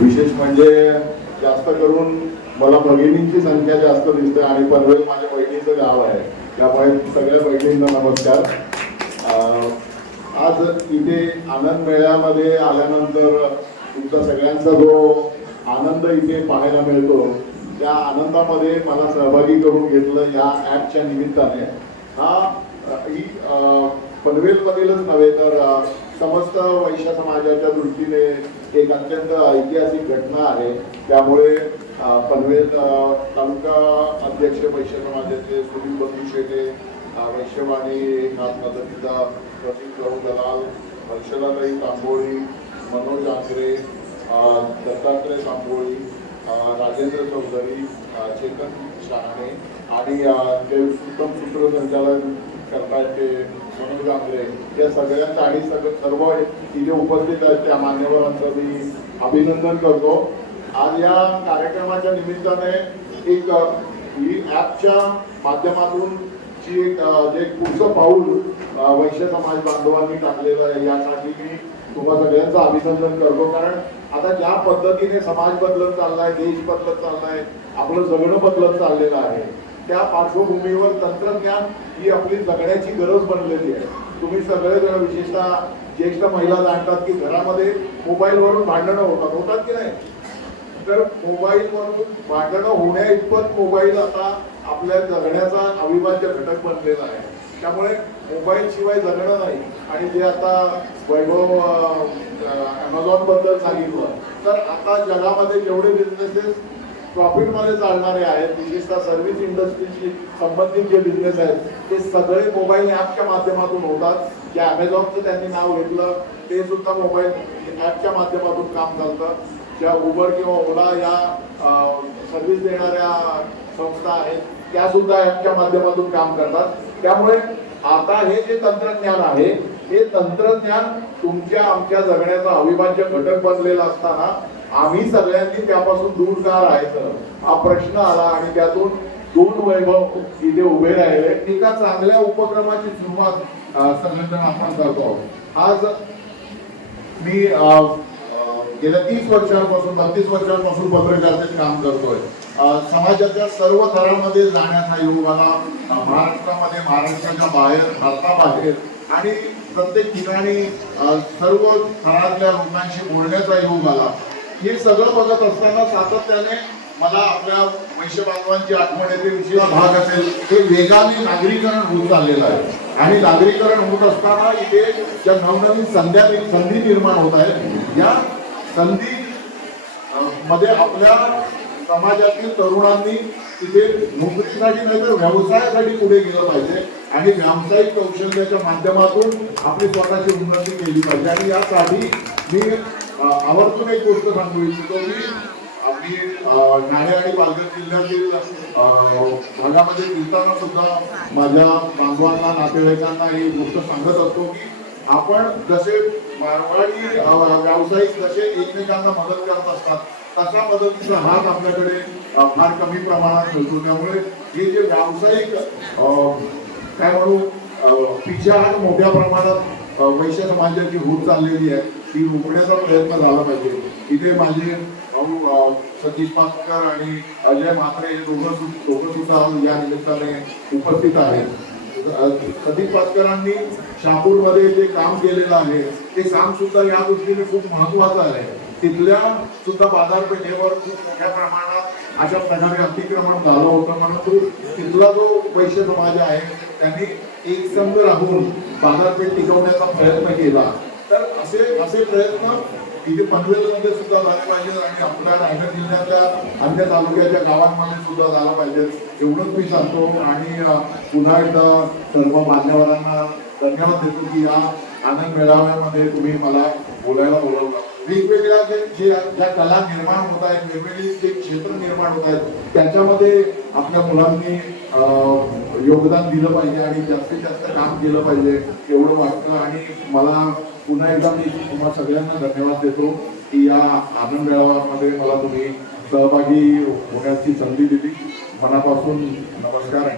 विशेष म्हणजे जास्त करून मला भगिनींची संख्या जास्त दिसते आणि पनवेल माझ्या बहिणीचं गाव आहे. त्यामुळे सगळ्या बहिणींना नमस्कार. आज इथे आनंद मेळ्यामध्ये आल्यानंतर तुमचा सगळ्यांचा जो आनंद इथे पाहायला मिळतो त्या आनंदामध्ये मला सहभागी करून घेतलं या ॲपच्या निमित्ताने. हा ही पनवेलमधीलच नव्हे तर समस्त वैश्य समाजाच्या दृष्टीने एक अत्यंत ऐतिहासिक घटना आहे. त्यामुळे पनवेल तालुका अध्यक्ष वैश्य समाजाचे सुनील बंधू शेटे वैश्यवाणी नाथ मदतीचा प्रतीक प्रभू दलाल हर्षदाताई तांबोळी मनोज आंग्रे दत्तात्रय तांबोळी राजेंद्र चौधरी चेतन शहाणे आणि ते उत्तम सूत्रसंचालन करतायत ते मनोज आंग्रे या सगळ्यांचं आणि सगळं सर्व इथे उपस्थित आहेत त्या मान्यवरांचं मी अभिनंदन करतो. आज या कार्यक्रमाच्या निमित्ताने एक ही ॲपच्या माध्यमातून जी एक जे पुढचं पाऊल वैश्य समाज बांधवांनी टाकलेलं आहे यासाठी मी तुम्हा सगळ्यांचं अभिनंदन करतो. कारण आता ज्या पद्धतीने समाज बदलत चाललाय देश बदलत चाललाय आपलं जगणं बदलत चाललेलं आहे. त्या पार्श्वभूमीवर तंत्रज्ञान ही आपली जगण्याची गरज बनलेली आहे. तुम्ही सगळेजण विशेषतः ज्येष्ठ महिला जाणतात की घरामध्ये मोबाईलवरून भांडणं होतात. होतात की नाही? तर मोबाईलवरून भांडणं होण्या इतपत मोबाईल आता आपल्या जगण्याचा अविभाज्य घटक बनलेला आहे. त्यामुळे मोबाईल शिवाय जगणं नाही. आणि जे आता वैभव ॲमेझॉनबद्दल सांगितलं. तर आता जगामध्ये जेवढे बिझनेसेस प्रॉफिटमध्ये चालणारे आहेत विशेषतः सर्व्हिस इंडस्ट्रीशी संबंधित जे बिझनेस आहेत ते सगळे मोबाईल ॲपच्या माध्यमातून होतात. जे अमेझॉनचं त्यांनी नाव घेतलं ते सुद्धा मोबाईल ॲपच्या माध्यमातून काम चालतं. ज्या उबर किंवा ओला या सर्व्हिस देणाऱ्या संस्था आहेत त्या सुद्धा ॲपच्या माध्यमातून काम करतात. त्यामुळे आता हे जे तंत्रज्ञान आहे हे तंत्रज्ञान तुमच्या आमच्या जगण्याचा अविभाज्य घटक बनलेला असताना आम्ही सगळ्यांनी त्यापासून दूर का राहायचं हा प्रश्न आला आणि त्यातून दोन वैभव इथे उभे राहिले. एका चांगल्या उपक्रमाची सुरुवात अं, सगळेजण आपण करतो आहोत. आज मी गेल्या तीस वर्षांपासून बत्तीस वर्षांपासून पत्रकारितेत काम करतोय. अं, समाजाच्या सर्व थरांमध्ये जाण्याचा योग आला. महाराष्ट्रामध्ये महाराष्ट्राच्या बाहेर भारताबाहेर आणि प्रत्येक ठिकाणी सर्व थरातल्या लोकांशी बोलण्याचा योग आला. हे सगळं बघत असताना सातत्याने मला आपल्या वैश्य बांधवांची आठवण येते उशिरा भाग असेल. हे वेगाने नागरीकरण होत चाललेलं आहे. आणि नागरीकरण होत असताना इथे ज्या नवनवीन संध्या संधी निर्माण होत आहेत या संधी मध्ये आपल्या समाजातील तरुणांनी तिथे नोकरीसाठी नाही तर व्यवसायासाठी पुढे गेलं पाहिजे. आणि व्यावसायिक कौशल्याच्या माध्यमातून आपली स्वतःची उन्नती केली पाहिजे. आणि यासाठी मी आवर्जून एक गोष्ट सांगू इच्छितो की आम्ही अं, आणि पालघर जिल्ह्यातील अं, भागामध्ये फिरताना सुद्धा माझ्या बांधवांना नातेवाईकांना ही गोष्ट सांगत असतो की आपण जसे मारवाडी व्यावसायिक जसे एकमेकांना मदत करत असतात तसा मदतीचा हात आपल्याकडे फार कमी प्रमाणात मिळतो. त्यामुळे हे जे व्यावसायिक अं, काय म्हणू अं, पिछाहाट मोठ्या प्रमाणात वैश्य समाजाची होत चाललेली आहे ती रोखण्याचा प्रयत्न झाला पाहिजे. इथे माझे भाऊ सतीश पासकर आणि अजय म्हात्रे हे दोघं दोघं सुद्धा या निमित्ताने उपस्थित आहेत. सतीश पासकरांनी शहापूरमध्ये जे काम केलेलं आहे ते काम सुद्धा या दृष्टीने खूप महत्वाचं आहे. तिथल्या सुद्धा बाजारपेठेवर खूप मोठ्या प्रमाणात अशा प्रकारे अतिक्रमण झालं होतं. परंतु तिथला जो वैश्य समाज आहे त्यांनी एकसंध राहून बाजारपेठ टिकवण्याचा प्रयत्न केला. तर असे असे प्रयत्न इथे पनवेलमध्ये सुद्धा झाले पाहिजेत आणि आपल्या रायगड जिल्ह्यातल्या अन्य तालुक्याच्या गावांमध्ये सुद्धा झाला पाहिजेत. एवढंच मी सांगतो आणि पुन्हा एकदा सर्व मान्यवरांना धन्यवाद देतो की या आनंद मेळाव्यामध्ये तुम्ही मला बोलायला बोलवलं. वेगवेगळ्या जे ज्या कला निर्माण होत आहेत वेगवेगळी जे क्षेत्र निर्माण होत आहेत त्याच्यामध्ये आपल्या मुलांनी योगदान दिलं पाहिजे आणि जास्तीत जास्त काम केलं पाहिजे एवढं वाटतं. आणि मला पुन्हा एकदा मी तुम्हा सगळ्यांना धन्यवाद देतो की या आनंद मेळाव्यामध्ये मला तुम्ही सहभागी होण्याची संधी दिली. मनापासून नमस्कार